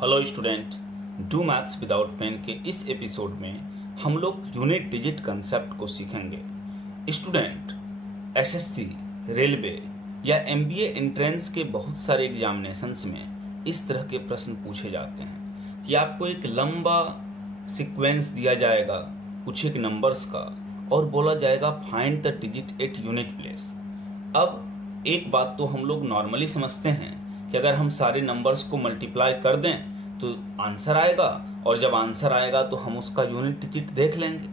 Hello student, do maths without pen के इस episode में हम लोग यूनिट डिजिट कंसेप्ट को सीखेंगे। स्टूडेंट, एसएससी, रेलवे या एमबीए एंट्रेंस के बहुत सारे एग्जामिनेशंस में इस तरह के प्रश्न पूछे जाते हैं कि आपको एक लंबा सीक्वेंस दिया जाएगा कुछ एक नंबर्स का और बोला जाएगा find the digit at unit place. अब एक बात तो हम लोग नॉर्मली समझते हैं कि अगर हम सारे नंबर्स को मल्टीप्लाई कर दें तो आंसर आएगा, और जब आंसर आएगा तो हम उसका यूनिट डिजिट देख लेंगे।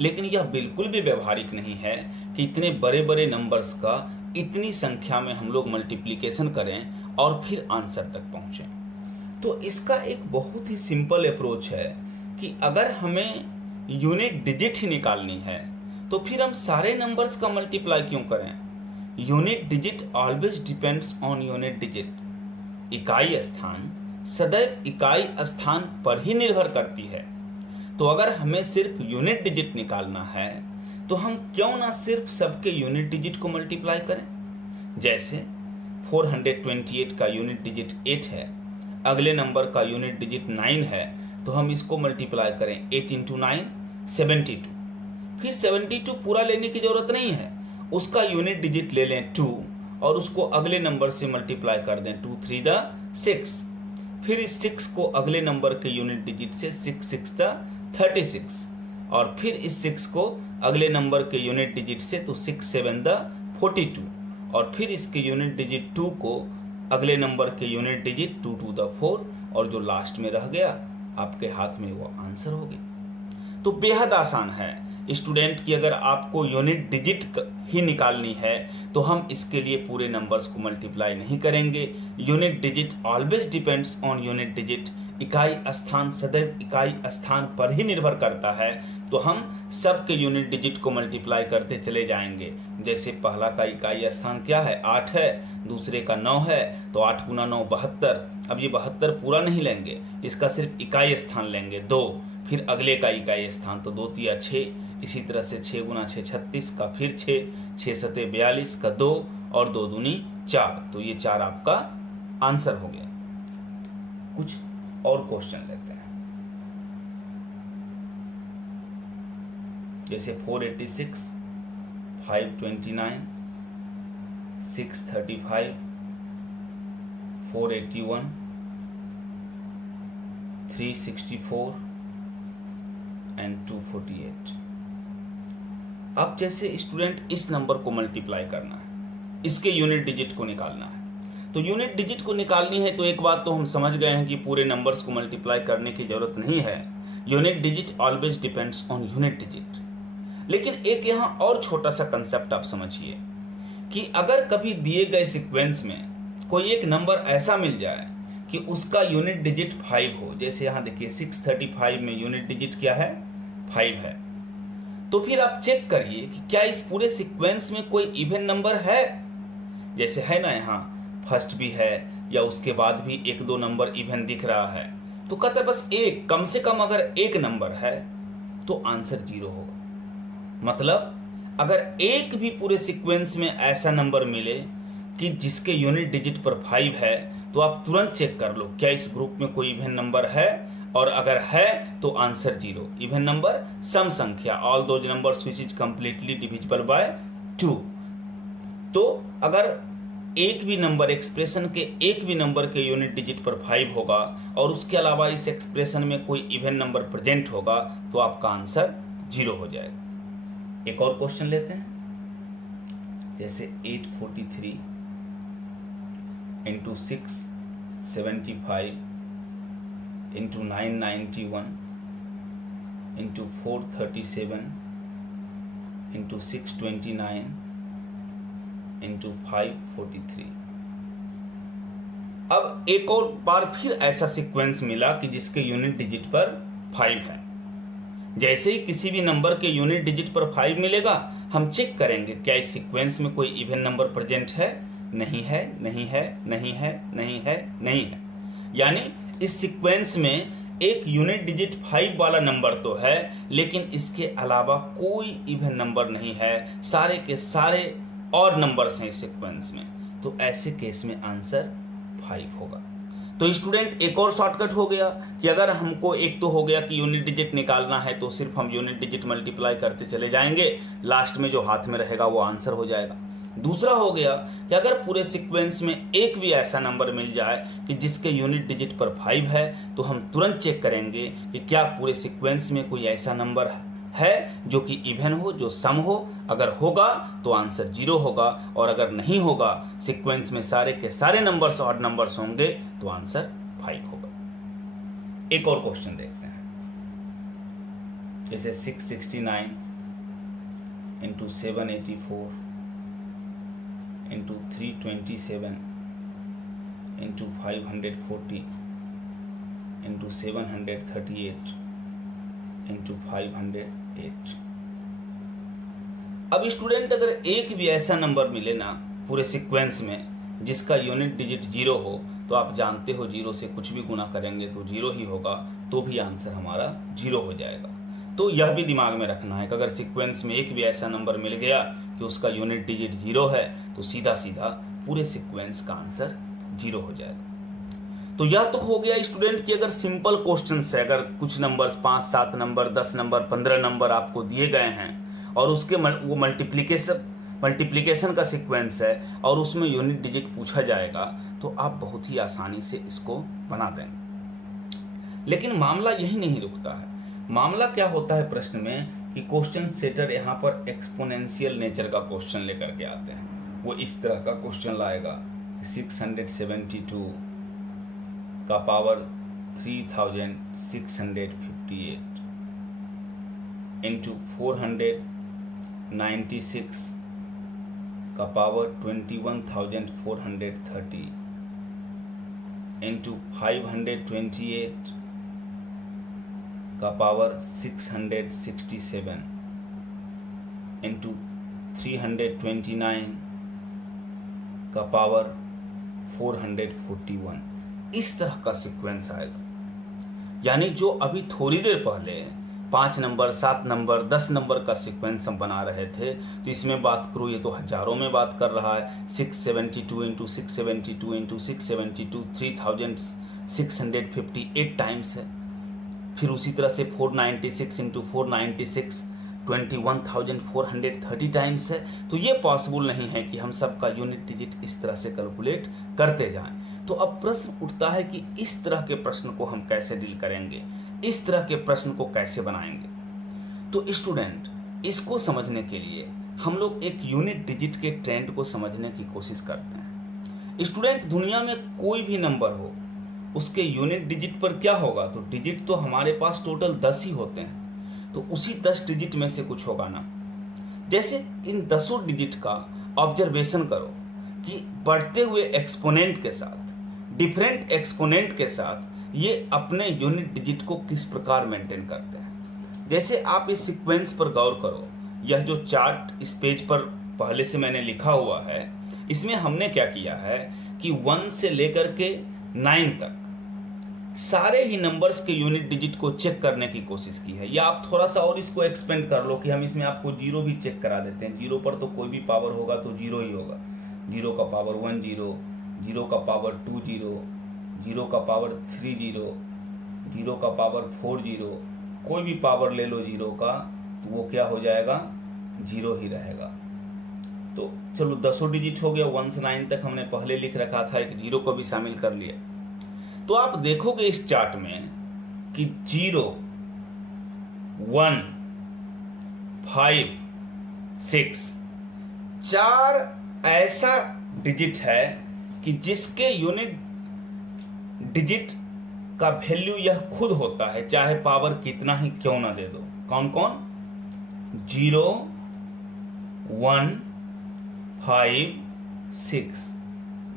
लेकिन यह बिल्कुल भी व्यवहारिक नहीं है कि इतने बड़े बड़े नंबर्स का इतनी संख्या में हम लोग मल्टीप्लिकेशन करें और फिर आंसर तक पहुंचें। तो इसका एक बहुत ही सिंपल अप्रोच है कि अगर हमें यूनिट डिजिट ही निकालनी है तो फिर हम सारे नंबर्स का मल्टीप्लाई क्यों करें। Unit digit always depends on unit digit. इकाई स्थान सदैव इकाई स्थान पर ही निर्भर करती है। तो अगर हमें सिर्फ यूनिट डिजिट निकालना है तो हम क्यों ना सिर्फ सबके यूनिट डिजिट को मल्टीप्लाई करें। जैसे 428 का यूनिट डिजिट 8 है, अगले नंबर का यूनिट डिजिट 9 है, तो हम इसको मल्टीप्लाई करें 8 × 9 72। फिर 72 पूरा लेने की जरूरत नहीं है, उसका यूनिट डिजिट ले लें 2 और उसको अगले नंबर से मल्टीप्लाई कर दें 2 × 3 = 6। फिर इस 6 को अगले नंबर के यूनिट डिजिट से 6 × 6 = 36, और फिर इस 6 को अगले नंबर के यूनिट डिजिट से तो 6 × 7 = 42, और फिर इसके यूनिट डिजिट 2 को अगले नंबर के यूनिट डिजिट 2 × 2 = 4, और जो लास्ट में रह गया आपके हाथ में वो आंसर हो गया। तो बेहद आसान है स्टूडेंट कि अगर आपको यूनिट डिजिट ही निकालनी है तो हम इसके लिए पूरे नंबर्स को मल्टीप्लाई नहीं करेंगे। Unit digit always depends on unit digit. इकाई स्थान सदैव इकाई स्थान पर ही निर्भर करता है, तो हम सबके यूनिट डिजिट को मल्टीप्लाई करते चले जाएंगे। जैसे पहला का इकाई स्थान क्या है, 8 है, दूसरे का 9 है, तो 8 × 9 = 72। अब ये 72 पूरा नहीं लेंगे, इसका सिर्फ इकाई स्थान लेंगे 2, फिर अगले का इकाई स्थान तो 2 × 3 = 6, इसी तरह से 6 × 6 = 36 का, फिर 6, 6 × 7 = 42 का 2, और 2 × 2 = 4, तो ये 4 आपका आंसर हो गया। कुछ और क्वेश्चन लेते हैं। जैसे 486, 529, 635, 481, 364 एंड 248। अब जैसे स्टूडेंट इस नंबर को मल्टीप्लाई करना है, इसके यूनिट डिजिट को निकालना है, तो यूनिट डिजिट को निकालनी है तो एक बात तो हम समझ गए हैं कि पूरे नंबर्स को मल्टीप्लाई करने की जरूरत नहीं है। Unit digit always depends on unit digit. लेकिन एक यहाँ और छोटा सा कंसेप्ट आप समझिए कि अगर कभी दिए गए सीक्वेंस में कोई एक नंबर ऐसा मिल जाए कि उसका यूनिट डिजिट 5 हो। जैसे यहाँ देखिए 635 में यूनिट डिजिट क्या है, 5 है, तो फिर आप चेक करिए कि क्या इस पूरे सीक्वेंस में कोई इवन नंबर है। जैसे है ना, यहाँ फर्स्ट भी है या उसके बाद भी 1-2 नंबर इवन दिख रहा है, तो कहता है बस एक, कम से कम अगर एक नंबर है तो आंसर 0 होगा। मतलब अगर एक भी पूरे सीक्वेंस में ऐसा नंबर मिले कि जिसके यूनिट डिजिट पर 5 है, तो आप तुरंत चेक कर लो क्या इस ग्रुप में कोई इवन नंबर है, और अगर है तो आंसर 0। इवन नंबर सम संख्या, all those numbers which is completely divisible bye 2। तो अगर एक भी नंबर, एक्सप्रेशन के एक भी नंबर के यूनिट डिजिट पर 5 होगा और उसके अलावा इस एक्सप्रेशन में कोई इवन नंबर प्रेजेंट होगा, तो आपका आंसर 0 हो जाएगा। एक और क्वेश्चन लेते हैं। जैसे 843 × 675 × 991 × 437 × 629 × 543। अब एक और बार फिर ऐसा सीक्वेंस मिला कि जिसके यूनिट डिजिट पर 5 है। जैसे ही किसी भी नंबर के यूनिट डिजिट पर 5 मिलेगा, हम चेक करेंगे क्या इस सीक्वेंस में कोई इवन नंबर प्रेजेंट है, नहीं है, नहीं है, नहीं है, नहीं है, नहीं है। यानी इस सीक्वेंस में एक यूनिट डिजिट 5 वाला नंबर तो है, लेकिन इसके अलावा कोई इवन नंबर नहीं है, सारे के सारे और नंबर्स हैं इस सीक्वेंस में। तो ऐसे केस में आंसर 5 होगा। तो स्टूडेंट एक और शॉर्टकट हो गया कि अगर हमको एक तो हो गया कि यूनिट डिजिट निकालना है तो सिर्फ हम यूनिट डिजिट मल्टीप्लाई करते चले जाएंगे, लास्ट में जो हाथ में रहेगा वो आंसर हो जाएगा। दूसरा हो गया कि अगर पूरे सीक्वेंस में एक भी ऐसा नंबर मिल जाए कि जिसके यूनिट डिजिट पर 5 है तो हम तुरंत चेक करेंगे कि क्या पूरे सीक्वेंस में कोई ऐसा नंबर है जो कि इवन हो, जो सम हो। अगर होगा तो आंसर 0 होगा, और अगर नहीं होगा, सीक्वेंस में सारे के सारे नंबर्स ऑड नंबर्स होंगे, तो आंसर 5 होगा। एक और क्वेश्चन देखते हैं, जैसे 669 into 784 into 327 into 540 into 738 into 508। अब स्टूडेंट अगर एक भी ऐसा नंबर मिले ना पूरे सीक्वेंस में जिसका यूनिट डिजिट 0 हो, तो आप जानते हो 0 से कुछ भी गुना करेंगे तो 0 ही होगा, तो भी आंसर हमारा 0 हो जाएगा। तो यह भी दिमाग में रखना है कि अगर सीक्वेंस में एक भी ऐसा नंबर मिल गया कि उसका यूनिट डिजिट 0 है तो सीधा सीधा पूरे सीक्वेंस का आंसर 0 हो जाएगा। तो यह तो हो गया स्टूडेंट कि अगर सिंपल क्वेश्चन है, अगर कुछ नंबर्स 5, 7 नंबर, 10 नंबर, 15 नंबर आपको दिए गए हैं और उसके वो मल्टीप्लिकेशन का सीक्वेंस है और उसमें यूनिट डिजिट पूछा जाएगा, तो आप बहुत ही आसानी से इसको बना देंगे। लेकिन मामला यही नहीं रुकता है। मामला क्या होता है प्रश्न में कि क्वेश्चन सेटर यहाँ पर एक्सपोनेंशियल नेचर का क्वेश्चन लेकर के आते हैं। वो इस तरह का क्वेश्चन लाएगा 672 का पावर 3658 इंटू 496 का पावर 21430 इंटू 528 का पावर 667 इंटू 329 का पावर 441। इस तरह का सीक्वेंस आएगा। यानी जो अभी थोड़ी देर पहले 5 नंबर, 7 नंबर, 10 नंबर का सीक्वेंस हम बना रहे थे, तो इसमें बात करूँ ये तो हजारों में बात कर रहा है। 672 इंटू 672 इंटू 672 3658 टाइम्स है। फिर उसी तरह से 496 इंटू 496 21,430 टाइम्स है। तो ये पॉसिबल नहीं है कि हम सबका यूनिट डिजिट इस तरह से कैलकुलेट करते जाएं। तो अब प्रश्न उठता है कि इस तरह के प्रश्न को हम कैसे डील करेंगे, इस तरह के प्रश्न को कैसे बनाएंगे। तो स्टूडेंट, इसको समझने के लिए हम लोग एक यूनिट डिजिट के ट्रेंड को समझने की कोशिश करते हैं। स्टूडेंट, दुनिया में कोई भी नंबर हो, उसके यूनिट डिजिट पर क्या होगा, तो डिजिट तो हमारे पास टोटल 10 ही होते हैं, तो उसी 10 डिजिट में से कुछ होगा ना। जैसे इन 10 डिजिट का ऑब्जर्वेशन करो कि बढ़ते हुए एक्सपोनेंट के साथ, डिफरेंट एक्सपोनेंट के साथ ये अपने यूनिट डिजिट को किस प्रकार मेंटेन करते हैं। जैसे आप इस सीक्वेंस पर गौर करो, यह जो चार्ट इस पेज पर पहले से मैंने लिखा हुआ है, इसमें हमने क्या किया है कि 1 से लेकर के 9 तक सारे ही नंबर्स के यूनिट डिजिट को चेक करने की कोशिश की है। या आप थोड़ा सा और इसको एक्सपेंड कर लो कि हम इसमें आपको 0 भी चेक करा देते हैं। 0 पर तो कोई भी पावर होगा तो 0 ही होगा। 0 का पावर 1 0, 0 का पावर 2 0, 0 का पावर 3 0, 0 का पावर 4 0, कोई भी पावर ले लो 0 का, तो वो क्या हो जाएगा, 0 ही रहेगा। तो चलो 10 डिजिट हो गया, 1 से 9 तक हमने पहले लिख रखा था, एक 0 को भी शामिल कर लिया। तो आप देखोगे इस चार्ट में कि 0, 1, 5, 6 4 ऐसा डिजिट है कि जिसके यूनिट डिजिट का वैल्यू यह खुद होता है, चाहे पावर कितना ही क्यों ना दे दो। कौन कौन? 0, 1, 5, 6।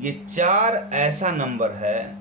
ये 4 ऐसा नंबर है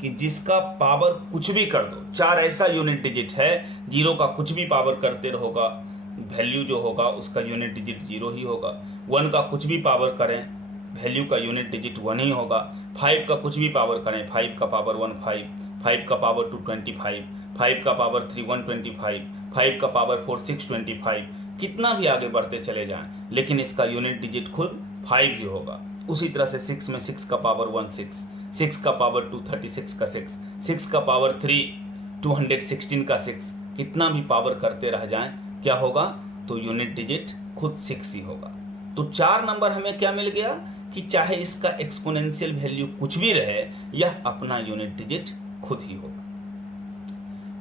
कि जिसका पावर कुछ भी कर दो, 4 ऐसा यूनिट डिजिट है, 0 का कुछ भी पावर करते रहोगा, वैल्यू जो होगा उसका यूनिट डिजिट 0 ही होगा। 1 का कुछ भी पावर करें, वैल्यू का यूनिट डिजिट 1 ही होगा। 5 का कुछ भी पावर करें, 5 का पावर 1 5, 5 का पावर 2 25, 5 का पावर 3 125, 5 का पावर 4 625। कितना भी आगे बढ़ते चले जाएं, लेकिन इसका यूनिट डिजिट खुद 5 ही होगा। उसी तरह से 6 में 6 का पावर 1 6, 6 का पावर 2 36 का 6, 6 का पावर 3 216 का 6, कितना भी पावर करते रह जाएं क्या होगा, तो यूनिट डिजिट खुद 6 ही होगा। तो 4 नंबर हमें क्या मिल गया कि चाहे इसका एक्सपोनेंशियल वैल्यू कुछ भी रहे, यह अपना यूनिट डिजिट खुद ही होगा।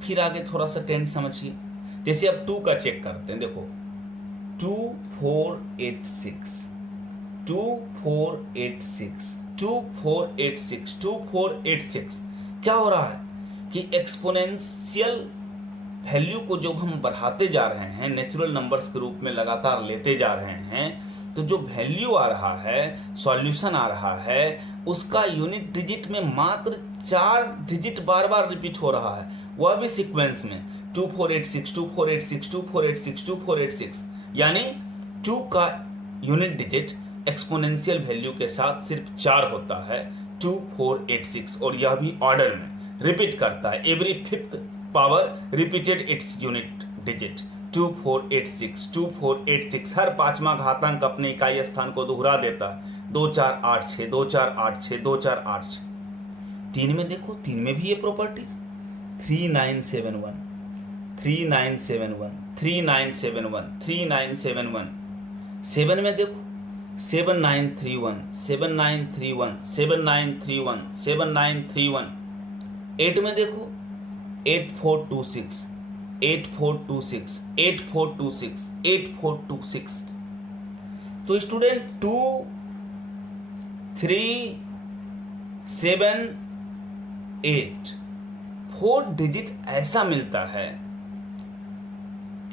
फिर आगे थोड़ा सा टेंट समझिए, जैसे अब 2 का चेक करते हैं। देखो 2486 2486 2486 2486, क्या हो रहा है कि एक्सपोनेंशियल वैल्यू को जब हम बढ़ाते जा रहे हैं, नेचुरल नंबर्स के रूप में लगातार लेते जा रहे हैं, तो जो वैल्यू आ रहा है, सॉल्यूशन आ रहा है, उसका यूनिट डिजिट में मात्र 4 डिजिट बार बार रिपीट हो रहा है, वह भी सीक्वेंस में 2486 2486 2486 2486, यानी 2 का यूनिट डिजिट एक्सपोनेंशियल वैल्यू के साथ सिर्फ 4 होता है, 2486, और यह भी ऑर्डर में रिपीट करता है। Every fifth power repeated its unit digit 2486 2486, हर पांचवा घातांक अपने इकाई स्थान को दोहरा देता है, 2486 2486 2486। 3 में देखो, 3 में भी ये प्रॉपर्टी 3971 3971 3971 3971। 7 में देखो 7931 7931 7931 7931। 8 में देखो 8426 8426 8426 8426। तो स्टूडेंट 2 3 7 8 4 डिजिट ऐसा मिलता है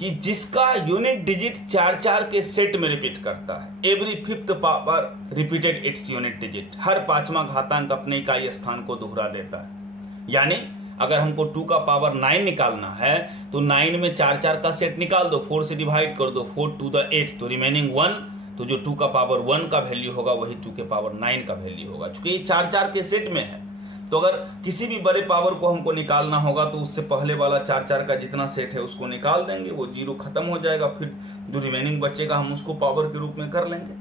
कि जिसका यूनिट डिजिट 4 के सेट में रिपीट करता है। Every fifth power repeated its unit digit, हर पांचवा घातांक अपने इकाई स्थान को दोहरा देता है। यानी अगर हमको 2 का पावर 9 निकालना है तो 9 में 4 का सेट निकाल दो, 4 से डिवाइड कर दो, 4 to the 8, तो रिमेनिंग 1, तो जो 2 का पावर 1 का वैल्यू होगा वही 2 के पावर 9 का वैल्यू होगा। चूंकि ये 4 के सेट में है, तो अगर किसी भी बड़े पावर को हमको निकालना होगा तो उससे पहले वाला 4 का जितना सेट है उसको निकाल देंगे, वो 0 खत्म हो जाएगा, फिर जो रिमेनिंग बचेगा हम उसको पावर के रूप में कर लेंगे।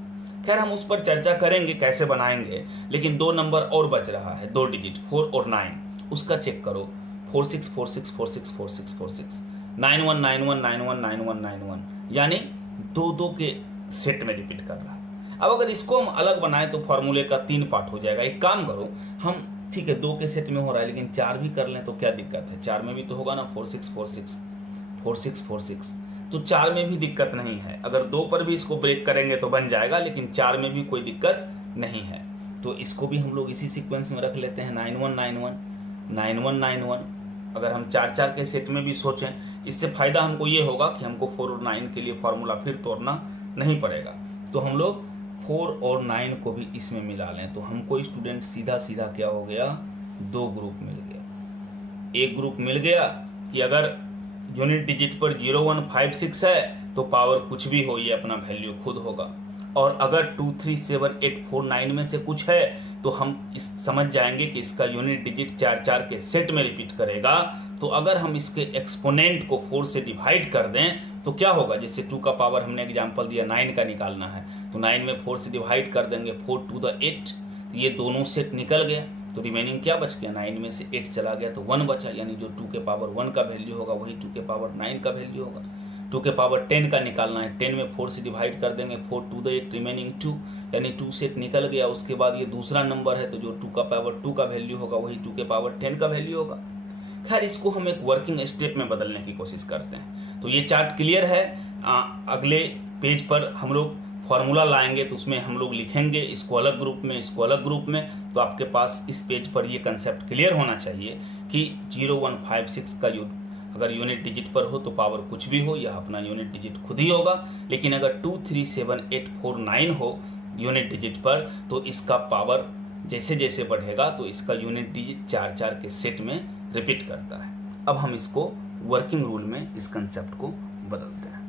खैर हम उस पर चर्चा करेंगे कैसे बनाएंगे, लेकिन 2 नंबर और बच रहा है, 2 डिजिट 4 और 9, उसका चेक करो। 46 46 46 46 46 91 91 91 91 91, यानी 2 के सेट में रिपीट कर रहा है। अब अगर इसको हम अलग बनाएं तो फॉर्मूले का 3 पार्ट हो जाएगा। एक काम करो, हम ठीक है 2 के सेट में हो रहा है लेकिन 4 भी कर लें तो क्या दिक्कत है, 4 में भी तो होगा ना, 46 46 46 46, तो 4 में भी दिक्कत नहीं है। अगर 2 पर भी इसको ब्रेक करेंगे तो बन जाएगा, लेकिन 4 में भी कोई दिक्कत नहीं है। तो इसको भी हम लोग इसी सीक्वेंस में रख लेते हैं, 9191 9191। अगर हम 4 के सेट में भी सोचें, इससे फायदा हमको ये होगा कि हमको 4 और 9 के लिए फॉर्मूला फिर तोड़ना नहीं पड़ेगा। तो हम लोग 4 और 9 को भी इसमें मिला लें, तो हमको स्टूडेंट सीधा सीधा क्या हो गया, 2 ग्रुप मिल गया। एक ग्रुप मिल गया कि अगर यूनिट डिजिट पर 0156 है तो पावर कुछ भी हो, ये अपना वैल्यू खुद होगा। और अगर 2 3 7 8 4 9 में से कुछ है तो हम इस समझ जाएंगे कि इसका यूनिट डिजिट 4 के सेट में रिपीट करेगा। तो अगर हम इसके एक्सपोनेंट को 4 से डिवाइड कर दें तो क्या होगा, जैसे 2 का पावर हमने एग्जांपल दिया 9 का निकालना है, तो 9 में 4 से डिवाइड कर देंगे, 4 to the 8, तो ये दोनों सेट निकल गया, तो रिमेनिंग क्या बच गया, 9 में से 8 चला गया तो 1 बचा, यानी जो 2 के पावर 1 का वैल्यू होगा वही 2 के पावर 9 का वैल्यू होगा। 2 के पावर 10 का निकालना है, 10 में 4 से डिवाइड कर देंगे, 4 to the 8, रिमेनिंग 2, यानी 2 सेट निकल गया। उसके बाद ये दूसरा नंबर है तो जो 2 का पावर 2 का वैल्यू होगा वही 2 के पावर 10 का वैल्यू होगा। खैर इसको हम एक वर्किंग स्टेप में बदलने की कोशिश करते हैं। तो ये चार्ट क्लियर है। अगले पेज पर हम लोग फॉर्मूला लाएंगे तो उसमें हम लोग लिखेंगे इसको अलग ग्रुप में, इसको अलग ग्रुप में। तो आपके पास इस पेज पर ये कंसेप्ट क्लियर होना चाहिए कि 0156 का अगर यूनिट डिजिट पर हो तो पावर कुछ भी हो, यह अपना यूनिट डिजिट खुद ही होगा। लेकिन अगर 2 3 7 8 4 9 हो यूनिट डिजिट पर तो इसका पावर जैसे जैसे बढ़ेगा तो इसका यूनिट डिजिट 4 के सेट में रिपीट करता है। अब हम इसको वर्किंग रूल में इस कंसेप्ट को बदलते हैं।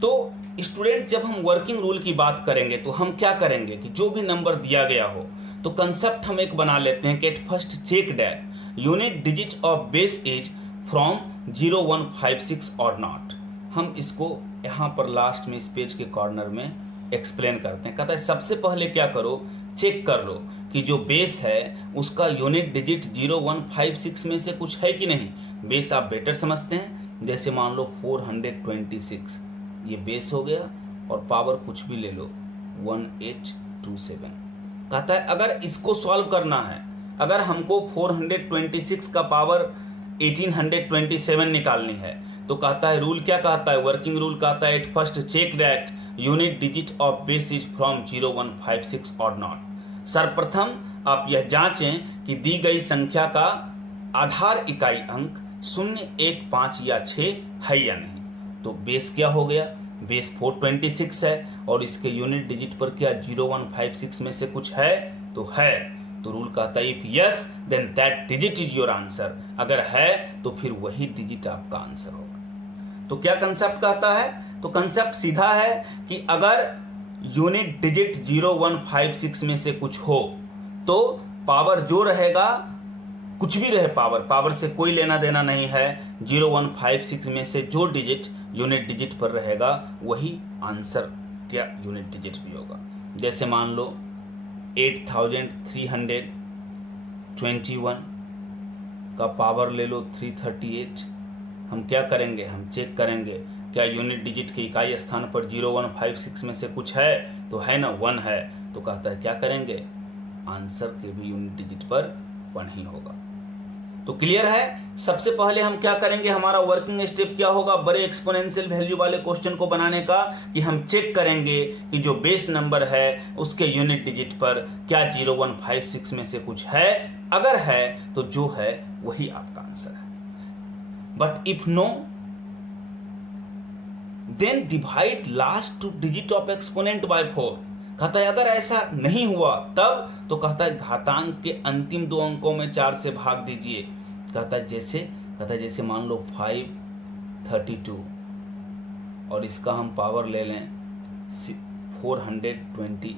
तो स्टूडेंट जब हम वर्किंग रूल की बात करेंगे तो हम क्या करेंगे कि जो भी नंबर दिया गया हो तो कंसेप्ट हम एक बना लेते हैं कि at first check that unit digit of base is from 0156 और नॉट। हम इसको यहाँ पर लास्ट में इस पेज के कॉर्नर में एक्सप्लेन करते हैं। कहता है सबसे पहले क्या करो चेक कर लो कि जो बेस है उसका यूनिट डिजिट 0156 में से कुछ है कि नहीं। बेस आप बेटर समझते हैं, जैसे मान लो 426 ये बेस हो गया और पावर कुछ भी ले लो 1827। कहता है अगर इसको सॉल्व करना है, अगर हमको 426 का पावर 1827 निकालनी है, तो कहता है रूल क्या कहता है, वर्किंग रूल कहता है at first check that unit digit of base is from 0156 और नॉट। सर्वप्रथम आप यह जांचें कि दी गई संख्या का आधार इकाई अंक 0, 1, 5 या 6 है या नहीं। तो बेस क्या हो गया, बेस 426 है और इसके यूनिट डिजिट पर क्या 0156 में से कुछ है, तो है। तो रूल कहता है if yes then that digit is your answer, अगर है तो फिर वही डिजिट आपका आंसर होगा। तो क्या कंसेप्ट कहता है, तो कंसेप्ट सीधा है कि अगर यूनिट डिजिट 0156 में से कुछ हो तो पावर जो रहेगा, कुछ भी रहे पावर से कोई लेना देना नहीं है, 0156 में से जो डिजिट यूनिट डिजिट पर रहेगा वही आंसर क्या यूनिट डिजिट भी होगा। जैसे मान लो 8321 का पावर ले लो 338। हम क्या करेंगे, हम चेक करेंगे क्या यूनिट डिजिट के इकाई स्थान पर 0156 में से कुछ है, तो है ना 1 है। तो कहता है क्या करेंगे, आंसर के भी यूनिट डिजिट पर 1 ही होगा। तो क्लियर है। सबसे पहले हम क्या करेंगे, हमारा वर्किंग स्टेप क्या होगा बड़े एक्सपोनेंशियल वैल्यू वाले क्वेश्चन को बनाने का, कि हम चेक करेंगे कि जो बेस नंबर है उसके यूनिट डिजिट पर क्या 0156 में से कुछ है, अगर है तो जो है वही आपका आंसर है। But if no then divide last two digit of exponent by 4। कहता है अगर ऐसा नहीं हुआ तब, तो कहता है घातांक के अंतिम 2 अंकों में 4 से भाग दीजिए। कहता है जैसे मान लो 532 और इसका हम पावर ले लें 423।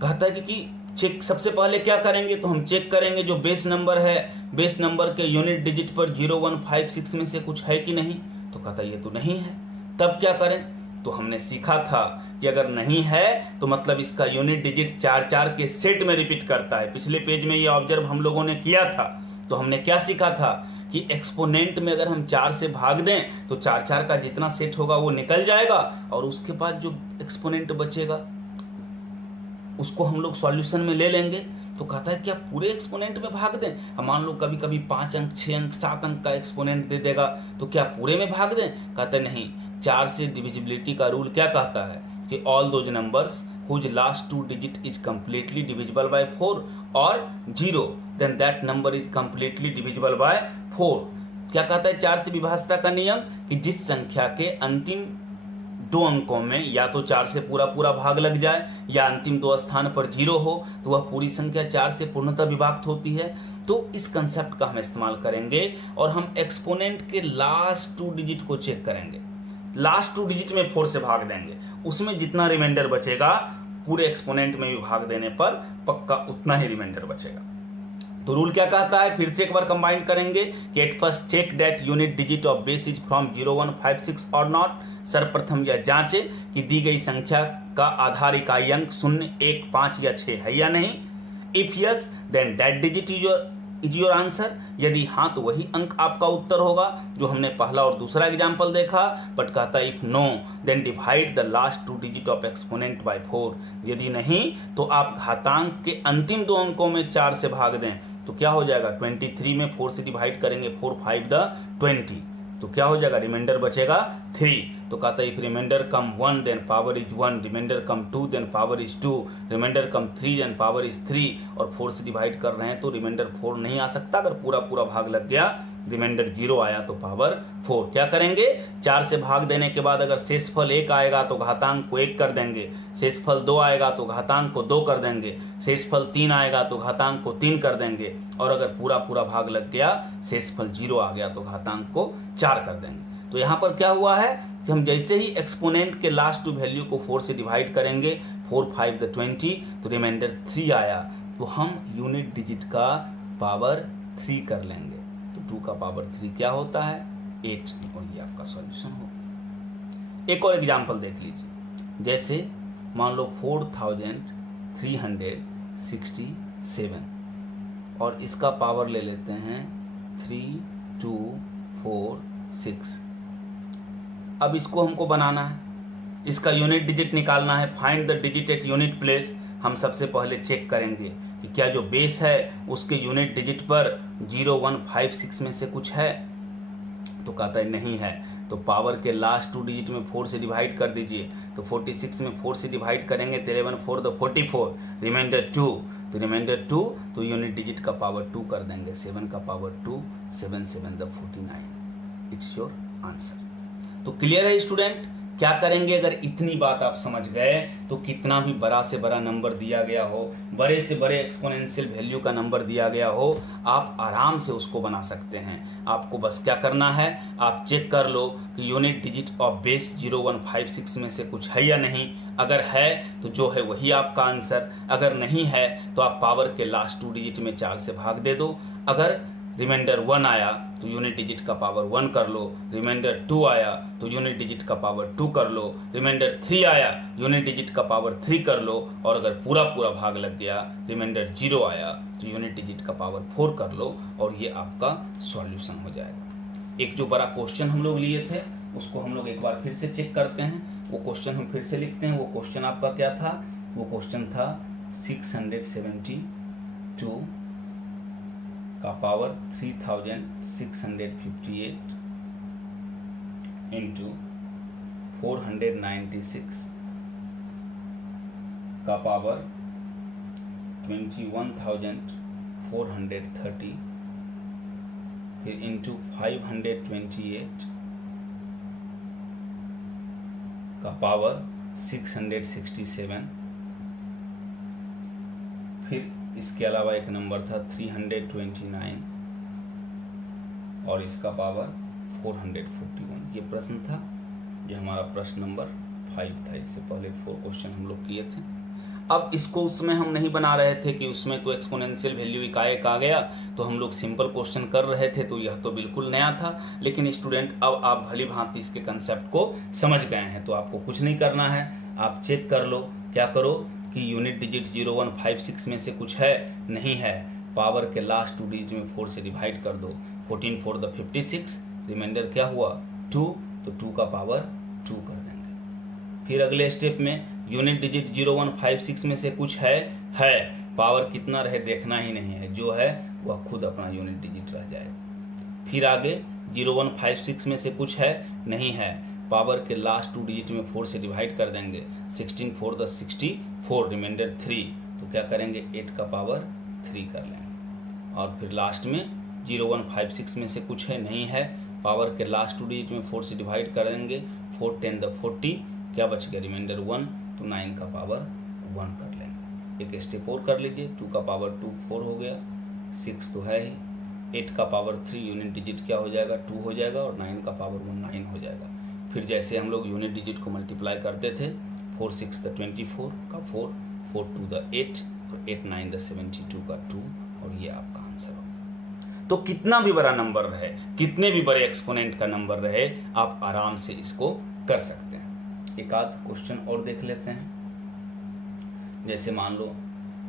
कहता है कि चेक सबसे पहले क्या करेंगे, तो हम चेक करेंगे जो बेस नंबर है, बेस नंबर के यूनिट डिजिट पर 0156 में से कुछ है कि नहीं। तो कहता है ये तो नहीं है, तब क्या करें। तो हमने सीखा था कि अगर नहीं है तो मतलब इसका यूनिट डिजिट 4 के सेट में रिपीट करता है। पिछले पेज में ये ऑब्जर्व हम लोगों ने किया था। तो हमने क्या सीखा था कि एक्सपोनेंट में अगर हम 4 से भाग दें तो 4 का जितना सेट होगा वो निकल जाएगा और उसके बाद जो एक्सपोनेंट बचेगा उसको हम लोग सॉल्यूशन में ले लेंगे। तो कहता है क्या पूरे एक्सपोनेंट में भाग दें, मान लो कभी कभी 5 अंक 6 अंक 7 अंक का एक्सपोनेंट दे देगा, तो क्या पूरे में भाग दें। कहते नहीं, 4 से डिविजिबिलिटी का रूल क्या कहता है कि all those numbers whose last 2 digit is completely divisible by 4 और 0 then that number is completely divisible by 4। क्या कहता है 4 से विभाज्यता का नियम, कि जिस संख्या के अंतिम 2 अंकों में या तो 4 से पूरा भाग लग जाए या अंतिम 2 स्थान पर 0 हो तो वह पूरी संख्या 4 से पूर्णतः विभाक्त होती है। तो इस कंसेप्ट का हम इस्तेमाल करेंगे और हम एक्सपोनेंट के लास्ट 2 डिजिट को चेक करेंगे। लास्ट 2 डिजिट में 4 से भाग देंगे, उसमें जितना रिमाइंडर बचेगा पूरे एक्सपोनेंट में भी भाग देने पर पक्का उतना ही रिमाइंडर बचेगा। तो रूल क्या कहता है, फिर से एक बार कंबाइन करेंगे कि at first check that unit digit of base is from 0156 और नॉट। सर्वप्रथम यह जांचे कि दी गई संख्या का आधार इकाई अंक 0, 1, 5 या 6 है या नहीं। If yes then that digit is your answer, यदि हाँ तो वही अंक आपका उत्तर होगा जो हमने पहला और दूसरा एग्जाम्पल देखा। बट कहता है if no then divide the last 2 digit of exponent by 4। यदि नहीं तो आप घातांक के अंतिम 2 अंकों में 4 से भाग दें, तो क्या हो जाएगा 23 में 4 से डिवाइड करेंगे 4 5 द 20, तो क्या हो जाएगा रिमाइंडर बचेगा 3। तो कहता है if reminder come 1 then power is 1, reminder come 2 then power is 2, reminder come 3 then power is 3। और 4 से डिवाइड कर रहे हैं तो रिमाइंडर 4 नहीं आ सकता, अगर पूरा भाग लग गया रिमाइंडर 0 आया तो पावर 4। क्या करेंगे, 4 से भाग देने के बाद अगर शेषफल 1 आएगा तो घातांक को 1 कर देंगे, शेषफल 2 आएगा तो घातांक को 2 कर देंगे, शेषफल 3 आएगा तो घातांक को 3 कर देंगे, और अगर पूरा भाग लग गया शेषफल 0 आ गया तो घातांक को 4 कर देंगे। तो यहाँ पर क्या हुआ है कि हम जैसे ही एक्सपोनेंट के लास्ट 2 वैल्यू को 4 से डिवाइड करेंगे 4 5 द 20 तो रिमाइंडर 3 आया, तो हम यूनिट डिजिट का पावर 3 कर लेंगे। तो 2 का पावर 3 क्या होता है 8, और ये आपका सॉल्यूशन होगा। एक और एग्जांपल देख लीजिए, जैसे मान लो 4367 और इसका पावर ले लेते हैं 3246। अब इसको हमको बनाना है, इसका यूनिट डिजिट निकालना है। Find the digit at unit place. हम सबसे पहले चेक करेंगे कि क्या जो बेस है उसके यूनिट डिजिट पर 0156 में से कुछ है, तो कहता है नहीं है। तो पावर के लास्ट 2 डिजिट में 4 से डिवाइड कर दीजिए। तो 46 में 4 से डिवाइड करेंगे तो 11 4 द 44, रिमाइंडर 2। तो रिमाइंडर 2, तो यूनिट डिजिट का पावर 2 कर देंगे। 7 का power 2, 7 7 the 49। It's your answer. तो क्लियर है स्टूडेंट? क्या करेंगे अगर इतनी बात आप समझ गए तो कितना भी बड़ा से बड़ा नंबर दिया गया हो, बड़े से बड़े एक्सपोनेंशियल वैल्यू का नंबर दिया गया हो, आप आराम से उसको बना सकते हैं। आपको बस क्या करना है, आप चेक कर लो कि यूनिट डिजिट ऑफ बेस 0156 में से कुछ है या नहीं। अगर है तो जो है वही आपका आंसर, अगर नहीं है तो आप पावर के लास्ट 2 डिजिट में 4 से भाग दे दो। अगर रिमाइंडर 1 आया तो यूनिट डिजिट का पावर 1 कर लो। रिमाइंडर 2 आया तो यूनिट डिजिट का पावर 2 कर लो। रिमाइंडर 3 आया, यूनिट डिजिट का पावर 3 कर लो। और अगर पूरा पूरा भाग लग गया, रिमाइंडर 0 आया तो यूनिट डिजिट का पावर 4 कर लो और ये आपका सॉल्यूशन हो जाएगा। एक जो बड़ा क्वेश्चन हम लोग लिए थे उसको हम लोग एक बार फिर से चेक करते हैं। वो क्वेश्चन हम फिर से लिखते हैं। वो क्वेश्चन आपका क्या था? वो क्वेश्चन था 672 का पावर 3658 इंटू 496 का पावर 21,430 फिर इंटू 528 का पावर 667। फिर इसके अलावा एक नंबर था 329 और इसका पावर 441। ये प्रश्न था, ये हमारा प्रश्न नंबर 5 था। इससे पहले 4 क्वेश्चन हम लोग किए थे। अब इसको उसमें हम नहीं बना रहे थे कि उसमें तो एक्सपोनेंशियल वैल्यू एकाएक आ गया तो हम लोग सिंपल क्वेश्चन कर रहे थे, तो यह तो बिल्कुल नया था। लेकिन स्टूडेंट अब आप भली भांति इसके कंसेप्ट को समझ गए हैं, तो आपको कुछ नहीं करना है। आप चेक कर लो, क्या करो कि यूनिट डिजिट 0156 में से कुछ है, नहीं है, पावर के लास्ट 2 डिजिट में 4 से डिवाइड कर दो। 14 4 द 56, रिमाइंडर क्या हुआ 2, तो 2 का पावर 2 कर देंगे। फिर अगले स्टेप में यूनिट डिजिट 0156 में से कुछ है, पावर कितना रहे देखना ही नहीं है, जो है वह खुद अपना यूनिट डिजिट रह जाएगा। फिर आगे 0156 में से कुछ है, नहीं है, पावर के लास्ट 2 डिजिट में 4 से डिवाइड कर देंगे। 16 4 द 64, रिमाइंडर 3, तो क्या करेंगे 8 का पावर 3 कर लेंगे। और फिर लास्ट में 0156 में से कुछ है, नहीं है, पावर के लास्ट 2 डिजिट में 4 से डिवाइड कर देंगे। 4 10 द 40, क्या बच गया रिमाइंडर 1, तो 9 का पावर 1 कर लेंगे। एक स्टेप और कर लीजिए, 2 का पावर 2 4 हो गया, 6 तो है ही, 8 का पावर 3, यूनिट डिजिट क्या हो जाएगा 2 हो जाएगा और 9 का पावर 1 9 हो जाएगा। फिर जैसे हम लोग यूनिट डिजिट को मल्टीप्लाई करते थे, 4 6 द 24 का 4, 4 2 द 8 और 8 9 द 72 का 2, और ये आपका आंसर होगा। तो कितना भी बड़ा नंबर रहे, कितने भी बड़े एक्सपोनेंट का नंबर रहे, आप आराम से इसको कर सकते हैं। एक आध क्वेश्चन और देख लेते हैं। जैसे मान लो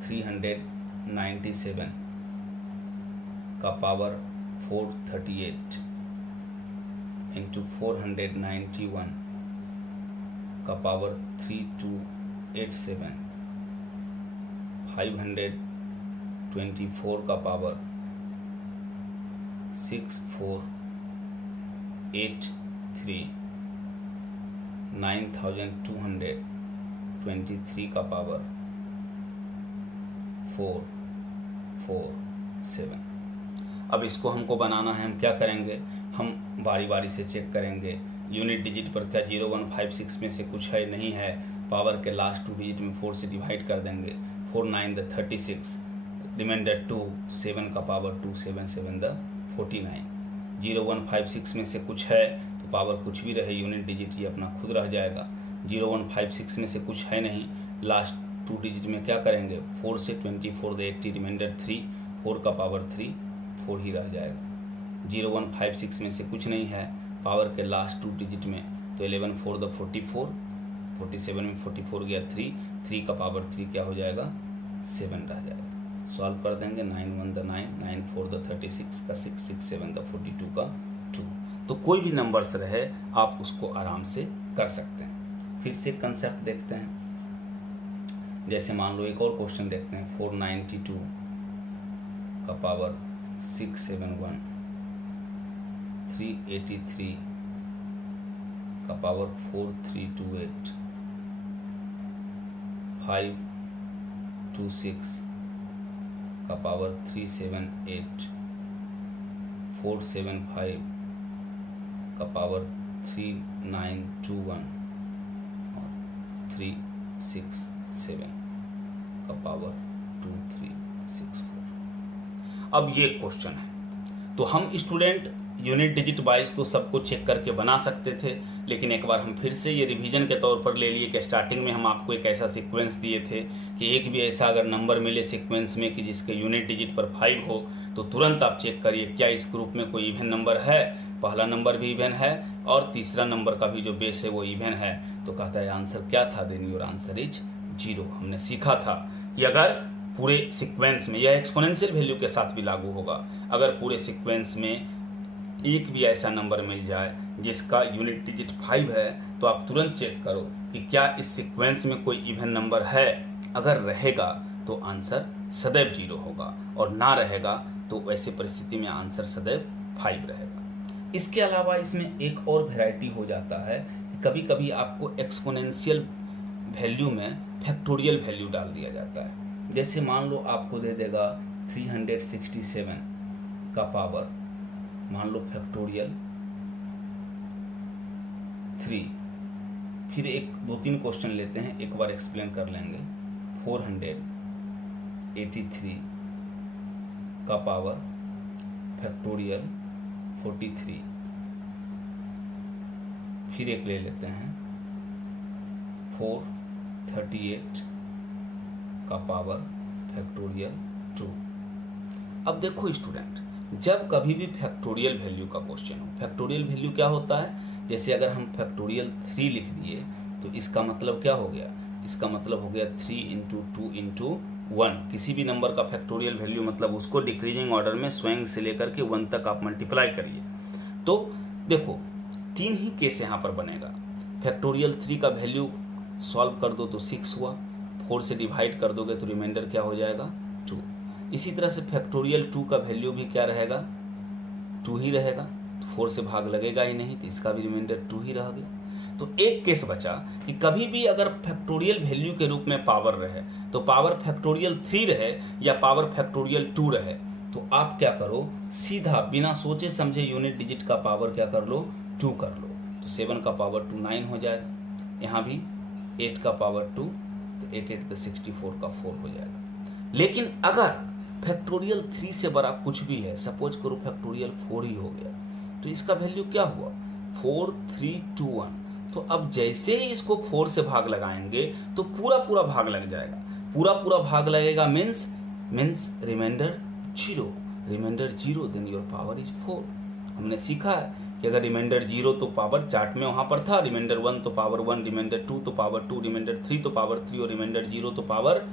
397 का पावर 438 इंटू 491 का पावर 3287, 524 का पावर 6483, 9223 का पावर 447। अब इसको हमको बनाना है, हम क्या करेंगे, हम बारी बारी से चेक करेंगे। यूनिट डिजिट पर क्या 0156 में से कुछ है, नहीं है, पावर के लास्ट 2 डिजिट में 4 से डिवाइड कर देंगे। 4 9 द 36, रिमाइंडर 2, 7 का पावर 2, 7 7 द 49। 0156 में से कुछ है तो पावर कुछ भी रहे, यूनिट डिजिट ये अपना खुद रह जाएगा। 0156 में से कुछ है नहीं, लास्ट 2 डिजिट में क्या करेंगे, 4 से 24 द 80, रिमाइंडर 3, 4 का पावर 3, 4 ही रह जाएगा। 0156 में से कुछ नहीं है, पावर के लास्ट 2 डिजिट में, तो 11 4 द 44, 47 में 44 गया 3, 3 का पावर 3 क्या हो जाएगा 7 रह जाएगा। सॉल्व कर देंगे, 9 1 द 9, 9 4 द 36 का 6, 6 7 द 42 का 2। तो कोई भी नंबर्स रहे आप उसको आराम से कर सकते हैं। फिर से कंसेप्ट देखते हैं, जैसे मान लो एक और क्वेश्चन देखते हैं, 492 का पावर 671, 383 का पावर 4328, 526 का पावर 378, 475 का पावर 3921 और 367 का पावर 2364। अब ये क्वेश्चन है, तो हम स्टूडेंट यूनिट डिजिट वाइज तो सबको चेक करके बना सकते थे, लेकिन एक बार हम फिर से ये रिवीजन के तौर पर ले लिए कि स्टार्टिंग में हम आपको एक ऐसा सीक्वेंस दिए थे कि एक भी ऐसा अगर नंबर मिले सीक्वेंस में कि जिसके यूनिट डिजिट पर 5 हो तो तुरंत आप चेक करिए क्या इस ग्रुप में कोई इवन नंबर है, पहला नंबर भी इवन है और तीसरा नंबर का भी जो बेस है वो इवन है। तो कहता है आंसर क्या था, देन योर आंसर इज 0। हमने सीखा था कि अगर पूरे सीक्वेंस में, यह एक्सपोनेंशियल वैल्यू के साथ भी लागू होगा, अगर पूरे सीक्वेंस में एक भी ऐसा नंबर मिल जाए जिसका यूनिट डिजिट 5 है तो आप तुरंत चेक करो कि क्या इस सीक्वेंस में कोई इवन नंबर है। अगर रहेगा तो आंसर सदैव 0 होगा और ना रहेगा तो ऐसी परिस्थिति में आंसर सदैव 5 रहेगा। इसके अलावा इसमें एक और वैरायटी हो जाता है कि कभी कभी आपको एक्सपोनेंशियल वैल्यू में फैक्टोरियल वैल्यू डाल दिया जाता है। जैसे मान लो आपको दे देगा 367 का पावर, मान लो फैक्टोरियल 3। फिर एक 2-3 क्वेश्चन लेते हैं, एक बार एक्सप्लेन कर लेंगे। 483 का पावर फैक्टोरियल 43। फिर एक ले लेते हैं 438 का पावर फैक्टोरियल 2। अब देखो स्टूडेंट, जब कभी भी फैक्टोरियल वैल्यू का क्वेश्चन हो, फैक्टोरियल वैल्यू क्या होता है, जैसे अगर हम फैक्टोरियल 3 लिख दिए तो इसका मतलब क्या हो गया, इसका मतलब हो गया 3 × 2 × 1। किसी भी नंबर का फैक्टोरियल वैल्यू मतलब उसको डिक्रीजिंग ऑर्डर में स्वयं से लेकर के 1 तक आप मल्टीप्लाई करिए। तो देखो 3 ही केस यहाँ पर बनेगा। फैक्टोरियल 3 का वैल्यू सॉल्व कर दो तो 6 हुआ, 4 से डिवाइड कर दोगे तो रिमाइंडर क्या हो जाएगा 2। इसी तरह से फैक्टोरियल 2 का वैल्यू भी क्या रहेगा 2 ही रहेगा, तो 4 से भाग लगेगा ही नहीं तो इसका भी रिमाइंडर 2 ही रह गया। तो एक केस बचा कि कभी भी अगर फैक्टोरियल वैल्यू के रूप में पावर रहे तो पावर फैक्टोरियल 3 रहे या पावर फैक्टोरियल 2 रहे तो आप क्या करो, सीधा बिना सोचे समझे यूनिट डिजिट का पावर क्या कर लो 2 कर लो। तो 7 का पावर 2 9 हो जाएगा, यहाँ भी 8 का पावर 2 तो 8 8 64 का 4 हो जाएगा। लेकिन अगर फैक्टोरियल 3 से बड़ा कुछ भी है, सपोज करो फैक्टोरियल 4 ही हो गया, तो इसका वैल्यू क्या हुआ 4 3 2 1। तो अब जैसे ही इसको 4 से भाग लगाएंगे तो पूरा पूरा भाग लग जाएगा, पूरा पूरा भाग लगेगा means reminder 0, reminder 0, then your power is 4। हमने सीखा है कि अगर रिमाइंडर 0 तो पावर चार्ट में वहां पर था, रिमाइंडर 1 तो पावर 1, रिमाइंडर 2 तो पावर 2, रिमाइंडर 3 तो पावर 3 और रिमाइंडर 0 तो पावर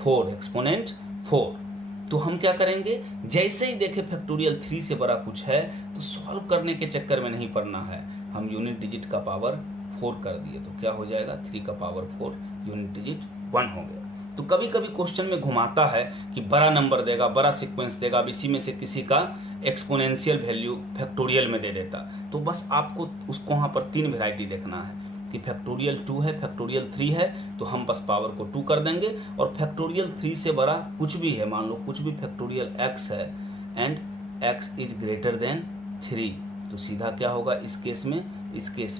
4, एक्सपोनेंट 4। तो हम क्या करेंगे, जैसे ही देखे फैक्टोरियल 3 से बड़ा कुछ है तो सॉल्व करने के चक्कर में नहीं पड़ना है, हम यूनिट डिजिट का पावर 4 कर दिए तो क्या हो जाएगा 3 का पावर 4, यूनिट डिजिट 1 हो गया। तो कभी कभी क्वेश्चन में घुमाता है कि बड़ा नंबर देगा, बड़ा सीक्वेंस देगा, अब इसी में से किसी का एक्सपोनेंशियल वैल्यू फैक्टोरियल में दे देता, तो बस आपको उसको वहाँ पर 3 वैरायटी देखना है कि फैक्टोरियल 2 है, फैक्टोरियल 3 है, तो हम बस पावर को 2 कर देंगे, और फैक्टोरियल 3 से बड़ा कुछ भी है, मान लो कुछ भी फैक्टोरियल x है and x is greater than 3, तो सीधा क्या होगा इस केस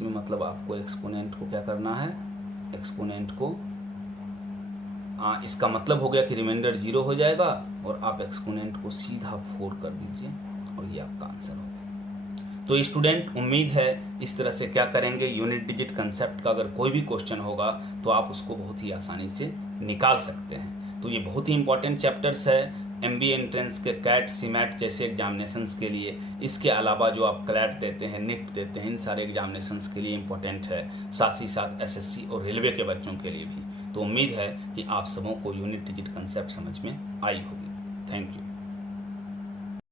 में मतलब आपको एक्सपोनेंट को क्या करना है, एक्सपोनेंट को इसका मतलब हो गया कि रिमाइंडर 0 हो जाएगा और आप एक्सपोनेंट को सीधा 4 कर दीजिए और ये आपका आंसर होगा। तो स्टूडेंट उम्मीद है इस तरह से क्या करेंगे, यूनिट डिजिट कंसेप्ट का अगर कोई भी क्वेश्चन होगा तो आप उसको बहुत ही आसानी से निकाल सकते हैं। तो ये बहुत ही इंपॉर्टेंट चैप्टर्स है, MBA एंट्रेंस के कैट सीमैट जैसे एग्जामिनेशंस के लिए, इसके अलावा जो आप क्लैट देते हैं, निफ्ट देते हैं, इन सारे एग्जामिनेशंस के लिए इम्पोर्टेंट है, साथ ही साथ SSC और रेलवे के बच्चों के लिए भी। तो उम्मीद है कि आप सबों को यूनिट डिजिट कंसेप्ट समझ में आई होगी। Thank you.